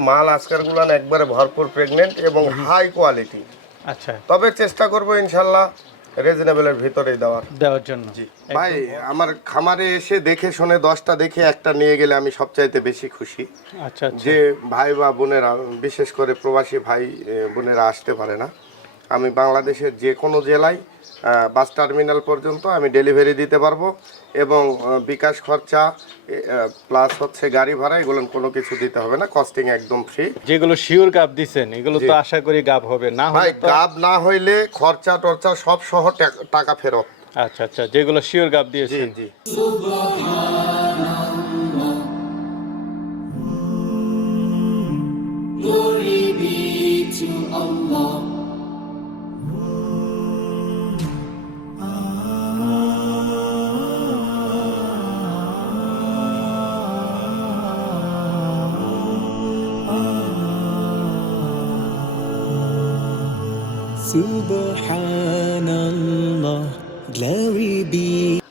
মাল আজকের গুলান একবারে ভরপুর প্রেগনেন্ট এবং হাই কোয়ালিটি আচ্ছা। তবে চেষ্টা করব ইনশাল্লাহ রিজনেবলের ভিতরেই দেওয়ার। দেওয়ার জন্য। ভাই আমার খামারে এসে দেখে শুনে দশটা দেখে একটা নিয়ে গেলে আমি সবচাইতে বেশি খুশি। আচ্ছা আচ্ছা। যে ভাই বা বোনেরা বিশেষ করে প্রবাসী ভাই বোনেরা আসতে পারে না। আমি বাংলাদেশের যে কোনো জেলায় বাস টার্মিনাল পর্যন্ত আমি ডেলিভারি দিতে পারব এবং বিকাশ খরচা প্লাস হচ্ছে গাড়ি ভাড়া এগুলো কোনো কিছু দিতে হবে না কস্টিং একদম ফ্রি যেগুলো শিওর গাব দিছেন এগুলো তো আশা করি গাব হবে। না ভাই হলে গাব না হইলে খরচা টরচা সব সহ টাক- টাকা ফেরত। আচ্ছা আচ্ছা যেগুলো শিওর গাব দিয়েছেন। জি। Glory be to Allah.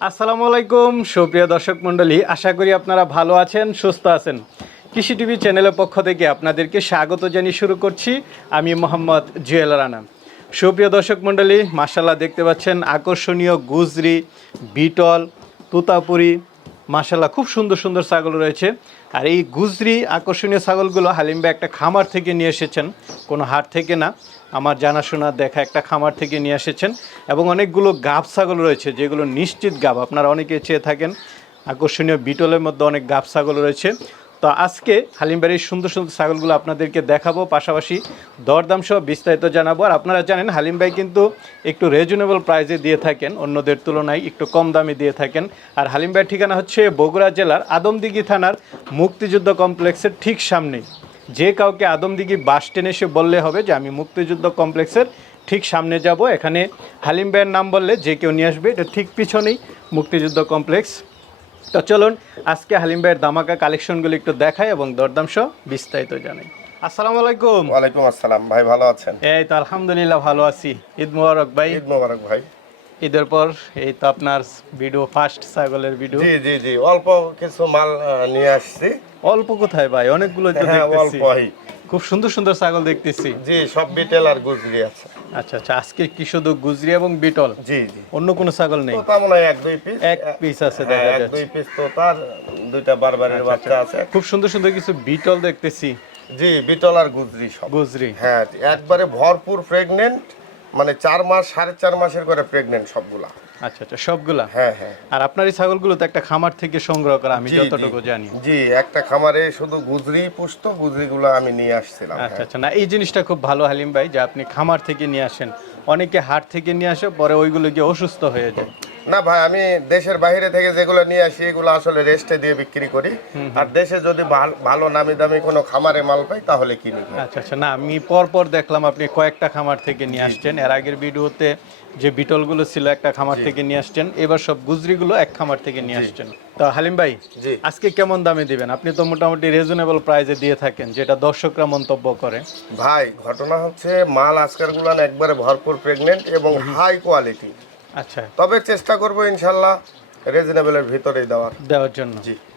আসসালামু আলাইকুম, সুপ্রিয় দর্শক মণ্ডলী, আশা করি আপনারা ভালো আছেন, সুস্থ আছেন। কৃষি টিভি চ্যানেলের পক্ষ থেকে আপনাদেরকে স্বাগত জানিয়ে শুরু করছি। আমি মোহাম্মদ জুয়েল রানা। সুপ্রিয় দর্শক মণ্ডলী মাসাল্লাহ দেখতে পাচ্ছেন আকর্ষণীয় গুজরি, বিটল, তুতাপুরি মাসাল্লাহ খুব সুন্দর সুন্দর ছাগল রয়েছে। আর এই গুজরি আকর্ষণীয় ছাগলগুলো হালিমবা একটা খামার থেকে নিয়ে এসেছেন, কোনো হাট থেকে না। আমার জানাশোনা, দেখা একটা খামার থেকে নিয়ে এসেছেন এবং অনেকগুলো গাব ছাগল রয়েছে, যেগুলো নিশ্চিত গাব। আপনারা অনেকে চেয়ে থাকেন, আকর্ষণীয় বিটলের মধ্যে অনেক গাব ছাগল রয়েছে। তো আজকে হালিমবাড়ির সুন্দর সুন্দর ছাগলগুলো আপনাদেরকে দেখাবো, পাশাপাশি দরদাম সহ বিস্তারিত জানাব। আর আপনারা জানেন হালিম ভাই কিন্তু একটু রিজনেবল প্রাইসে দিয়ে থাকেন, অন্যদের তুলনায় একটু কম দামে দিয়ে থাকেন। আর হালিম ঠিকানা হচ্ছে বগুড়া জেলার আদমদিঘি থানার মুক্তিযুদ্ধ কমপ্লেক্সের ঠিক সামনেই। যে কাউকে আদমদিঘি বাস স্ট্যান্ড এসে বললে হবে যে আমি মুক্তিযুদ্ধ কমপ্লেক্সের ঠিক সামনে যাব। এখানে হালিম ভাইয়ের নাম বললে যে কেউ নিয়ে আসবে এটা ঠিক পিছনেই মুক্তিযুদ্ধ কমপ্লেক্স। তো চলুন আজকে হালিম ভাইয়ের দামাকা কালেকশনগুলো একটু দেখাই এবং দরদাম সহ বিস্তারিত জানাই। আসসালামু আলাইকুম। ওয়ালাইকুম আসসালাম। ভাই ভালো আছেন? এই তো আলহামদুলিল্লাহ ভালো আছি। ঈদ মোবারক ভাই। ঈদ মোবারক ভাই। ঈদের পর এই তো আপনার ভিডিও ফার্স্ট ছাগলের ভিডিও। জি জি জি অল্প কিছু মাল নিয়ে আসছি। অল্প কোথায় ভাই? অনেকগুলো তো হ্যাঁ দেখতেছি। অল্পই। খুব সুন্দর সুন্দর ছাগল দেখতেছি। জি সব বিটেল আর গুজরি আছে। আচ্ছা আচ্ছা আজকে কি শুধু গুজরি এবং বিটল? জি জি। অন্য কোনো ছাগল নেই? তো মনে হয় এক দুই পিস এক পিস আছে হ্যাঁ, দেখা এক যাচ্ছে। দুই পিস তো তার দুইটা বারবারের বাচ্চা আছে। খুব সুন্দর সুন্দর কিছু বিটল দেখতেছি। জি বিটল আর গুজরি সব। গুজরি। হ্যাঁ একবারে ভরপুর প্রেগনেন্ট মানে চার মাস সাড়ে চার মাসের করে প্রেগনেন্ট সবগুলা। আচ্ছা আচ্ছা সবগুলা? হ্যাঁ হ্যাঁ। আর আপনার এই ছাগলগুলো তো একটা খামার থেকে সংগ্রহ করা আমি যতটুকু জানি। জি একটা খামারে শুধু গুজরি পুষতো গুজরিগুলো আমি নিয়ে আসছিলাম আচ্ছা হ্যাঁ। আচ্ছা। না এই জিনিসটা খুব ভালো হালিম ভাই যে আপনি খামার থেকে নিয়ে আসেন। অনেকে হাট থেকে নিয়ে আসে পরে ওইগুলো গিয়ে অসুস্থ হয়ে যায়। না ভাই আমি দেশের বাইরে থেকে যেগুলো নিয়ে আসি এগুলো আসলে রেস্টে দিয়ে বিক্রি করি। আর দেশে যদি ভাল- নামি দামি কোনো খামারে মাল পাই তাহলে কিনি আচ্ছা আচ্ছা। না আমি পর পর দেখলাম আপনি কয়েকটা খামার থেকে নিয়ে আসছেন। এর আগের ভিডিওতে যে বিটলগুলো ছিল একটা খামার থেকে নিয়ে আসছেন। এবার সব গুজরিগুলো এক খামার থেকে নিয়ে আসছেন। তো হালিম ভাই। আজকে কেমন দামে দিবেন? আপনি তো মোটামুটি রিজনেবল প্রাইসে দিয়ে থাকেন যেটা দর্শকরা মন্তব্য করে। ভাই ঘটনা হচ্ছে মাল আজকের গুলান একবারে ভরপুর প্রেগনেন্ট এবং হাই কোয়ালিটি আচ্ছা। তবে চেষ্টা করব ইনশাল্লাহ রিজনেবলের ভিতরেই দেওয়ার। দেওয়ার জন্য।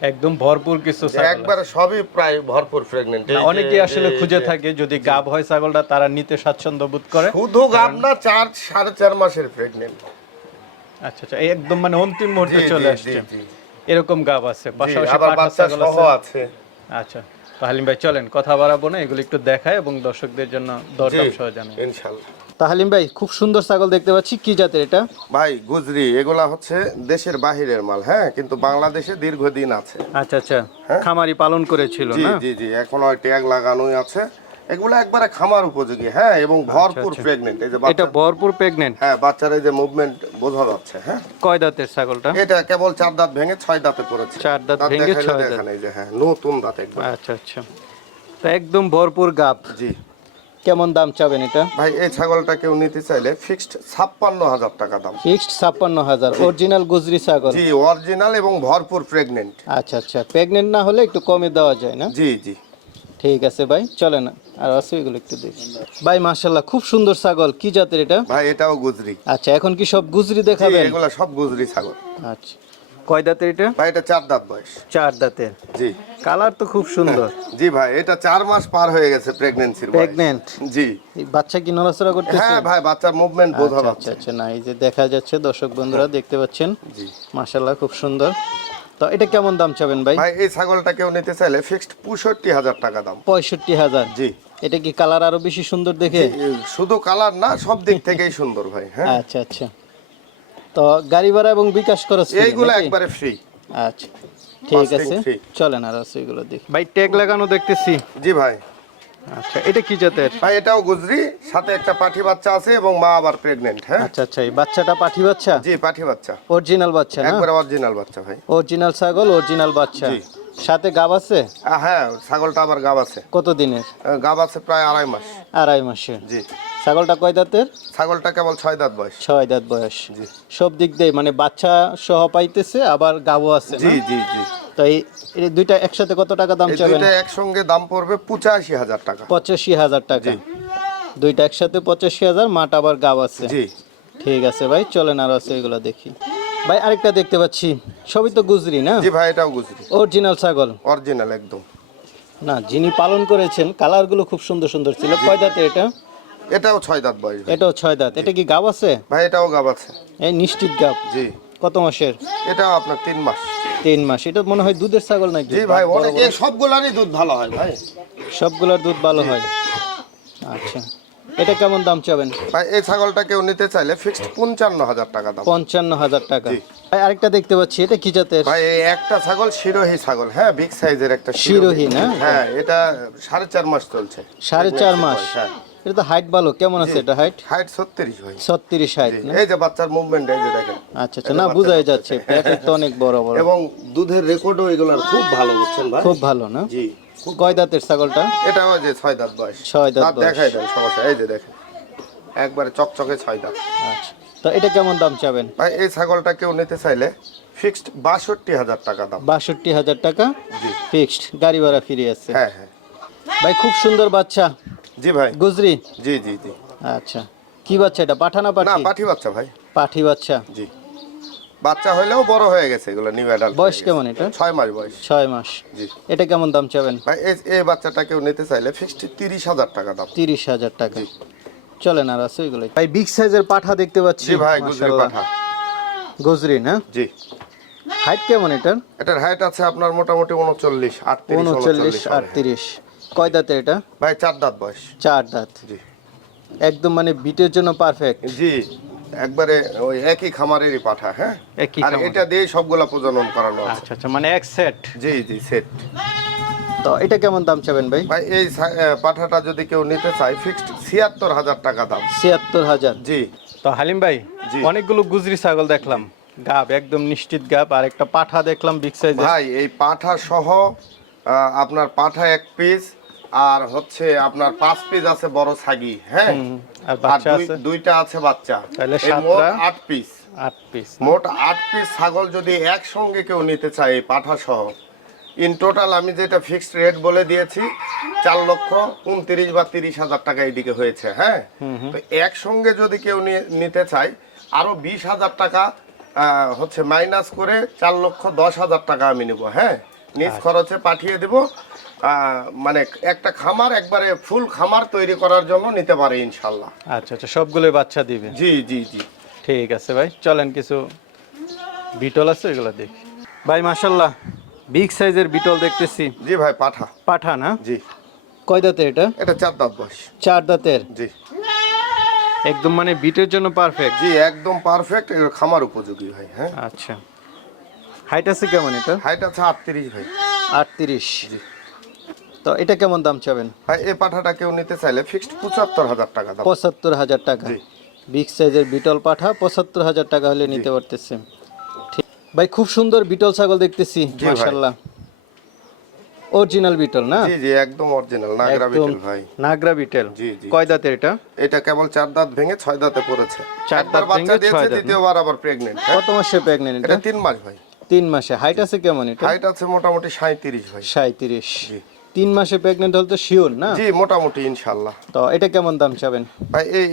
একদম ভরপুর কিছু একবারে সবই প্রায় ভরপুর অনেকেই আসলে খুঁজে থাকে যদি গাব হয় ছাগলটা তারা নিতে স্বাচ্ছন্দ্য বোধ করে। শুধু গাব না চার সাড়ে চার মাসের আচ্ছা আচ্ছা একদম মানে অন্তিম মুহূর্তে চলে আসছে। এরকম গাব আছে পাশাপাশি বাচ্চা সহ আছে। আচ্ছা তো হালিম ভাই চলেন কথা বাড়াবো না এগুলো একটু দেখায় এবং দর্শকদের জন্য দরদাম সহ জানাই। তা হালিম ভাই খুব সুন্দর ছাগল দেখতে পাচ্ছি। কি জাতের এটা? ভাই গুজরি এগুলা হচ্ছে দেশের বাহিরের মাল হ্যাঁ? কিন্তু বাংলাদেশে দীর্ঘদিন আছে। আচ্ছা আচ্ছা। খামারি পালন করেছিল জি জি জি এখন ওই ট্যাগ লাগানোই আছে। এগুলো একবারে খামার উপযোগী হ্যাঁ? এবং ভরপুর আচ্ছা। প্রেগনেন্ট এই যে এটা ভরপুর প্রেগনেন্ট হ্যাঁ বাচ্চার এই যে মুভমেন্ট বোঝা যাচ্ছে হ্যাঁ? কয় দাঁতের ছাগলটা? এটা কেবল চার দাঁত ভেঙে ছয় দাঁতে পড়েছে। চার দাঁত ভেঙে ছয় দাঁত। এই যে হ্যাঁ নতুন দাঁত একদম। আচ্ছা আচ্ছা। তা একদম ভরপুর গাব জি। কেমন দাম চাবেন এটা? ভাই এই ছাগলটা কেউ নিতে চাইলে ফিক্সড ছাপ্পান্ন হাজার টাকা দাম। ফিক্সড ছাপ্পান্ন হাজার অরিজিনাল গুজরি ছাগল? জি অরিজিনাল এবং ভরপুর প্রেগনেন্ট আচ্ছা আচ্ছা প্রেগনেন্ট না হলে একটু কমে দেওয়া যায় না? জি জি। ঠিক আছে ভাই চলে না আর আছে এগুলো একটু দেখি। ভাই মাশাল্লাহ খুব সুন্দর ছাগল কি জাতের এটা? ভাই এটাও গুজরি। আচ্ছা এখন কি সব গুজরি দেখাবেন? এগুলা সব গুজরি ছাগল। আচ্ছা। কয় দাঁতের এটা? ভাই এটা চার দাঁত বয়স। চার দাঁতের। জি। কালার তো খুব সুন্দর। জি ভাই এটা চার মাস পার হয়ে গেছে প্রেগনেন্সির প্রেগনেন্ট জি। বাচ্চা কি নড়াচড়া করতেছে? হ্যাঁ ভাই বাচ্চার মুভমেন্ট বোঝা আচ্ছা যাচ্ছে। আচ্ছা না এই যে দেখা যাচ্ছে দর্শক বন্ধুরা দেখতে পাচ্ছেন। জি। মাশাল্লাহ খুব সুন্দর। তো এটা কেমন দাম চাবেন ভাই? ভাই এই ছাগলটা কেউ নিতে চাইলে ফিক্সড পঁয়ষট্টি হাজার টাকা দাম। পঁয়ষট্টি হাজার। জি। এটা কি কালার আরও বেশি সুন্দর দেখে? শুধু কালার না সব দিক থেকেই সুন্দর ভাই হ্যাঁ। আচ্ছা আচ্ছা। তো গাড়ি ভাড়া এবং বিকাশ খরচ এইগুলো একবারে ফ্রি আচ্ছা ঠিক আছে। চলেন আর আছে এগুলো দেখি। ভাই ট্যাগ লাগানো দেখতেছি। জি ভাই। আচ্ছা এটা কি জাতের? ভাই এটাও গুজরি সাথে একটা পাঠি বাচ্চা আছে এবং মা আবার প্রেগনেন্ট হ্যাঁ? আচ্ছা আচ্ছা এই বাচ্চাটা পাঠি বাচ্চা? জি পাঠি বাচ্চা। অরিজিনাল বাচ্চা না? একবারে অরিজিনাল বাচ্চা ভাই। অরিজিনাল ছাগল অরিজিনাল বাচ্চা। জি। সাথে গাব আছে? হ্যাঁ ছাগলটা আবার গাব আছে। কত দিনের গাব আছে প্রায় আড়াই মাস। আড়াই মাসের। জি। ছাগলটা কয় দাঁতের? ছাগলটা কেবল ছয় দাঁত বয়স। ছয় দাঁত বয়স। জি। সব দিক দিয়ে মানে বাচ্চা সহ পাইতেছে আবার গাবও আছে জি জি জি। তো এই এই দুইটা একসাথে কত টাকা দাম এই চাবেন? দুইটা একসঙ্গে দাম পড়বে পঁচাশি হাজার টাকা। পঁচাশি হাজার টাকা। জি। দুইটা একসাথে পঁচাশি হাজার মাঠ আবার গাব আছে। জি। ঠিক আছে ভাই চলেন আর আছে এগুলো দেখি। ভাই আরেকটা দেখতে পাচ্ছি। সবই তো গুজরি না? জি ভাই এটাও গুজরি। অরিজিনাল ছাগল। অরিজিনাল একদম। না যিনি পালন করেছেন কালারগুলো খুব সুন্দর সুন্দর ছিল। কয় দাঁতে এটা? এটাও ছয় দাঁত বয়স। এটাও ছয় দাঁত। এটা কি গাব আছে? ভাই এটাও গাব আছে। এই নিশ্চিত গাব? জি। কত মাসের? এটাও আপনার তিন মাস। তিন মাস। এটা মনে হয় দুধের ছাগল নাকি? জি ভাই অনেক সবগুলারই দুধ ভালো হয় ভাই। সবগুলোর দুধ ভালো হয়? আচ্ছা। এটা কেমন দাম চাবেন? ভাই এই ছাগলটা কেউ নিতে চাইলে ফিক্সড পঞ্চান্ন হাজার টাকা দাম। পঞ্চান্ন হাজার টাকা। জি। ভাই আরেকটা দেখতে পাচ্ছি। এটা কি জাতের? ভাই এই একটা ছাগল শিরোহী ছাগল। হ্যাঁ বিগ সাইজের একটা শিরোহী। না? হ্যাঁ এটা সাড়ে চার মাস চলছে। সাড়ে চার মাস। হ্যাঁ। এটা তো হাইট ভালো। কেমন আছে এটা হাইট হাইট ছত্রিশ ভাই। ছত্রিশ হাইট জি, এই যে বাচ্চার মুভমেন্ট এই যে দেখেন। আচ্ছা আচ্ছা। না বোঝাই যাচ্ছে প্যাকেট তো অনেক বড় বড়। এবং দুধের রেকর্ডও এগুলার খুব ভালো বুঝছেন ভাই? খুব ভালো না? জি। কয় দাঁতের ছাগলটা? এটা ওই যে ছয় দাঁত বয়স। ছয় দাঁত। দেখাই দেন সমস্যা। এই যে দেখেন। একবারে চকচকে ছয় দাঁত। আচ্ছা। তো এটা কেমন দাম চাবেন? ভাই এই ছাগলটা কেউ নিতে চাইলে ফিক্সড বাষট্টি হাজার টাকা দাম। বাষট্টি হাজার টাকা? জি। ফিক্সড গাড়ি ভাড়া ফিরে আছে। হ্যাঁ হ্যাঁ। ভাই খুব সুন্দর বাচ্চা। জি ভাই। গুজরি? জি জি জি। আচ্ছা। কি বাচ্চা এটা? পাঠানা না পাঠি? পাঠি বাচ্চা ভাই। পাঠি বাচ্চা। জি। বাচ্চা হইলেও বড় হয়ে গেছে এগুলো নিউ অ্যাডাল্ট বয়স কেমন এটা? ছয় মাস বয়স। ছয় মাস। জি। এটা কেমন দাম চাবেন? ভাই এই- এই বাচ্চাটা কেউ নিতে চাইলে ফিক্সড তিরিশ হাজার টাকা দাম। তিরিশ হাজার টাকা। চলেন আর আছে ওইগুলো ভাই বিগ সাইজের পাঠা দেখতে পাচ্ছি। জি ভাই গুজরি পাঠা। গুজরি না? জি। হাইট কেমন এটার? এটার হাইট আছে আপনার মোটামুটি উনচল্লিশ আটত্রিশ উনচল্লিশ উনচল্লিশ হবে। আটত্রিশ। কয় দাঁতের এটা? ভাই চার দাঁত বয়স। চার দাঁত। জি। একদম মানে বিটের জন্য পারফেক্ট জি একবারে ওই একই খামারেরই পাঠা হ্যাঁ? একই আর এটা দিয়ে সবগুলা প্রজনন করানো আছে। আচ্ছা আচ্ছা মানে এক সেট জি জি সেট তো এটা কেমন দাম চাবেন ভাই? ভাই এই পাঠাটা যদি কেউ নিতে চায় ফিক্সড ছিয়াত্তর হাজার টাকা দাম। ছিয়াত্তর হাজার। জি। তো হালিম ভাই জি। অনেকগুলো গুজরি ছাগল দেখলাম। গাব একদম নিশ্চিত গাব। আর একটা পাঠা দেখলাম বিগ ভাই এই পাঠা সহ আপনার পাঠা এক পিস আর হচ্ছে আপনার পাঁচ পিস আছে বড় ছাগি হ্যাঁ? আর আর বাচ্চা আছে? দুইটা আছে বাচ্চা। তাহলে মোট আট পিস আট পিস মোট আট পিস ছাগল যদি একসঙ্গে কেউ নিতে চায় পাঠা সহ ইন টোটাল আমি যেটা ফিক্সড রেট বলে দিয়েছি চার লক্ষ উনত্রিশ বা তিরিশ হাজার টাকা এইদিকে হয়েছে হ্যাঁ? তো একসঙ্গে যদি কেউ নিতে চায় আরও বিশ হাজার টাকা হচ্ছে মাইনাস করে চার লক্ষ দশ হাজার টাকা আমি নেব হ্যাঁ? নিজ খরচে পাঠিয়ে দেব মানে একটা খামার একবারে ফুল খামার তৈরি করার জন্য নিতে পারে ইনশাল্লাহ আচ্ছা আচ্ছা সবগুলোই বাচ্চা দিবে? জি জি জি। ঠিক আছে ভাই চলেন কিছু বিটল আছে এগুলো দেখি। ভাই মাশাল্লাহ বিগ সাইজের বিটল দেখতেছি। জি ভাই পাঠা। পাঠা না? জি। কয় দাঁতের এটা? এটা চার দাঁত বয়স। চার দাঁতের? জি। একদম মানে বিটের জন্য পারফেক্ট জি একদম পারফেক্ট খামার উপযোগী ভাই হ্যাঁ। আচ্ছা। হাইট আছে কেমন এটা? হাইট আছে আটত্রিশ ভাই। আটত্রিশ। তো এটা কেমন দাম চাবেন? ভাই এই পাঠাটা কেউ নিতে চাইলে ফিক্সড পঁচাত্তর হাজার টাকা দাম। পঁচাত্তর হাজার টাকা। বিগ সাইজের বিটল পাঠা পঁচাত্তর হাজার টাকা হলে নিতে পারতেছে। ঠিক। ভাই খুব সুন্দর বিটল ছাগল দেখতেছি জি মাশাল্লাহ অরিজিনাল বিটল না? জি জি একদম অরিজিনাল নাগরা বিটেল ভাই। নাগরা বিটেল। জি, জি। কয় দাঁতের এটা? এটা কেবল চার দাঁত ভেঙে ছয় দাঁতে পড়েছে। চার দাঁত বাচ্চা দিয়েছে দ্বিতীয়বার আবার প্রেগনেন্ট কত মাসে প্রেগনেন্ট এটা? তিন মাস ভাই। তিন মাসে। হাইট আছে কেমন এটা? হাইট আছে মোটামুটি সাঁত্রিশ ভাই। সাঁত্রিশ জি। তিন মাসে প্রেগনেন্ট হলে তো শিওর না? জি মোটামুটি ইনশাল্লাহ। তো এটা কেমন দাম চাবেন? ভাই এই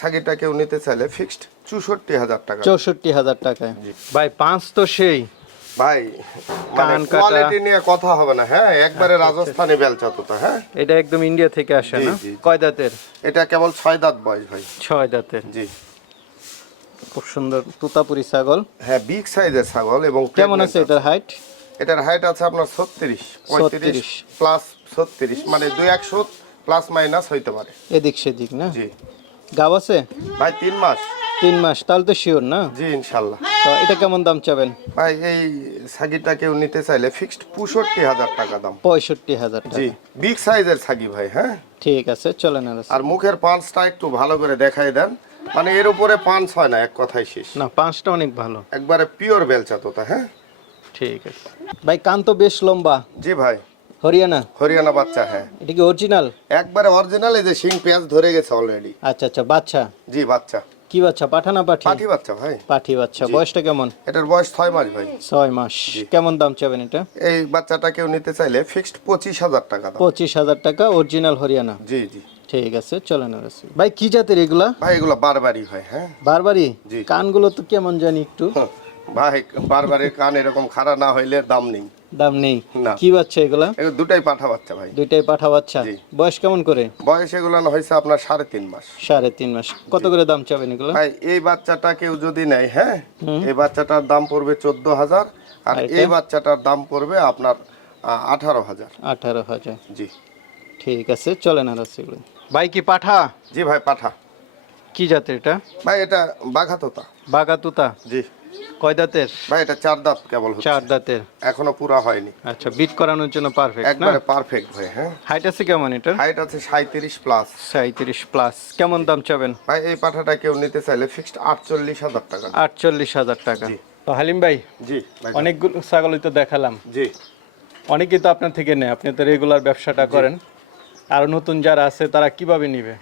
সাগিটা কেউ নিতে চাইলে ফিক্সড চৌষট্টি হাজার টাকা। চৌষট্টি হাজার টাকায়। ভাই পাঁচ তো সেই। ভাই মানে কান কোয়ালিটি নিয়ে কথা হবে না হ্যাঁ? একবারে রাজস্থানি বেলচা তো হ্যাঁ? এটা একদম ইন্ডিয়া থেকে আসে না। কয় দাঁতের? এটা কেবল ছয় দাঁত বয়স ভাই। ছয় দাঁতের। জি। খুব সুন্দর তুতাপুরি ছাগল। হ্যাঁ বিগ সাইজের ছাগল এবং কেমন আছে এটার হাইট এটার হাইট আছে আপনার ছত্রিশ পঁয়ত্রিশ প্লাস ছত্রিশ মানে দুই একশো প্লাস মাইনাস হইতে পারে। এদিক সেদিক না? জি। গাব আছে? ভাই তিন মাস। তিন মাস তাহলে তো শিওর না? জি ইনশাল্লাহ। তো এটা কেমন দাম চাবেন? ভাই এই সাগিটা কেউ নিতে চাইলে ফিক্সড পঁয়ষট্টি হাজার টাকা দাম। পঁয়ষট্টি হাজার জি বিগ সাইজের সাগি ভাই হ্যাঁ? ঠিক আছে চলেন আর আর মুখের পাঁচটা একটু ভালো করে দেখাই দেন। মানে এর উপরে পাঁচ হয় না এক কথাই শেষ। না পাঁচটা অনেক ভালো। একবারে পিওর বেলচা তোতা হ্যাঁ? ঠিক আছে। ভাই কান তো বেশ লম্বা। জি ভাই। হরিয়ানা? হরিয়ানা বাচ্চা হ্যাঁ। এটা কি অরিজিনাল একবারে অরিজিনাল এই যে শিং পেঁয়াজ ধরে গেছে অলরেডি আচ্ছা আচ্ছা বাচ্চা? জি বাচ্চা। কি বাচ্চা? পাঠানা পাঠি? পাঠি বাচ্চা ভাই। পাঠি বাচ্চা। বয়সটা কেমন? এটার বয়স ছয় মাস ভাই। ছয় মাস। কেমন দাম চাবেন এটা? এই বাচ্চাটা কেউ নিতে চাইলে ফিক্সড পঁচিশ হাজার টাকা দাম। পঁচিশ হাজার টাকা অরিজিনাল হরিয়ানা। জি জি। ঠিক আছে চলেন আর আছে। ভাই কি জাতের এগুলা? ভাই এগুলো বারবারই হয় হ্যাঁ। বারবারই? কানগুলো তো কেমন জানি একটু। হুম, ভাই বারবারের কান এরকম খারাপ না হইলে দাম নেই। দাম নেই। না। কি বাচ্চা এগুলা? এগুলো দুটাই পাঠা বাচ্চা ভাই। দুইটাই পাঠা বাচ্চা? বয়স কেমন করে? বয়স এগুলো হয়েছে আপনার সাড়ে তিন মাস। সাড়ে তিন মাস। কত করে দাম চাবেন এগুলো? ভাই এই বাচ্চাটা কেউ যদি নেয় হ্যাঁ এই বাচ্চাটার দাম পড়বে চোদ্দ হাজার আর এই বাচ্চাটার দাম পড়বে আপনার আঠারো হাজার। আঠারো হাজার। জি। ঠিক আছে চলেন আর আছে এগুলো। ভাই কি পাঠা? জি ভাই পাঠা। কি জাতের এটা? ভাই এটা বাঘাতোতা বাগাতুতা জি। কয় দাঁতের? ভাই এটা চার দাঁত কেবল হচ্ছে। চার দাঁতের। এখনও পুরা হয়নি। আচ্ছা বিট করানোর জন্য পারফেক্ট একবারে পারফেক্ট ভাই হ্যাঁ। হাইট আছে কেমন এটার? হাইট আছে সাঁত্রিশ প্লাস সাঁত্রিশ প্লাস কেমন দাম চাবেন? ভাই এই পাঠাটা কেউ নিতে চাইলে ফিক্সড আটচল্লিশ হাজার টাকা। আটচল্লিশ হাজার টাকা। জি। তো হালিম ভাই জি অনেকগুলো ছাগলই তো দেখালাম। জি। অনেকেই তো আপনার থেকে নেয় আপনি তো রেগুলার ব্যবসাটা করেন। আর নতুন যারা আছে তারা কীভাবে নিবে?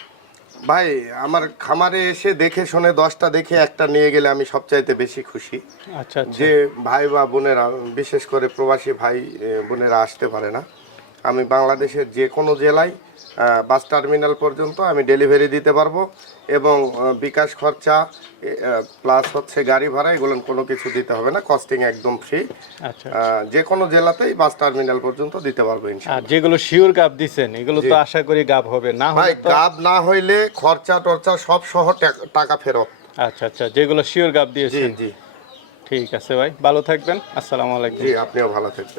ভাই আমার খামারে এসে দেখে শুনে দশটা দেখে একটা নিয়ে গেলে আমি সবচাইতে বেশি খুশি। আচ্ছা আচ্ছা। যে ভাই বা বোনেরা বিশেষ করে প্রবাসী ভাই বোনেরা আসতে পারে না। আমি বাংলাদেশের যে কোনো জেলায় বাস টার্মিনাল পর্যন্ত আমি ডেলিভারি দিতে পারব এবং বিকাশ খরচা প্লাস হচ্ছে গাড়ি ভাড়া এগুলো কোনো কিছু দিতে হবে না কস্টিং একদম ফ্রি আচ্ছা যে কোনো জেলাতেই বাস টার্মিনাল পর্যন্ত দিতে পারব আর যেগুলো শিওর গাব দিছেন এগুলো তো আশা করি গাব হবে না ভাই গাব না হইলে খরচা টরচা সব সহ টাকা ফেরত। আচ্ছা আচ্ছা যেগুলো শিওর গাব দিয়েছেন। জি। ঠিক আছে ভাই ভালো থাকবেন আসসালামু আলাইকুম। জি আপনিও ভালো থাকবেন।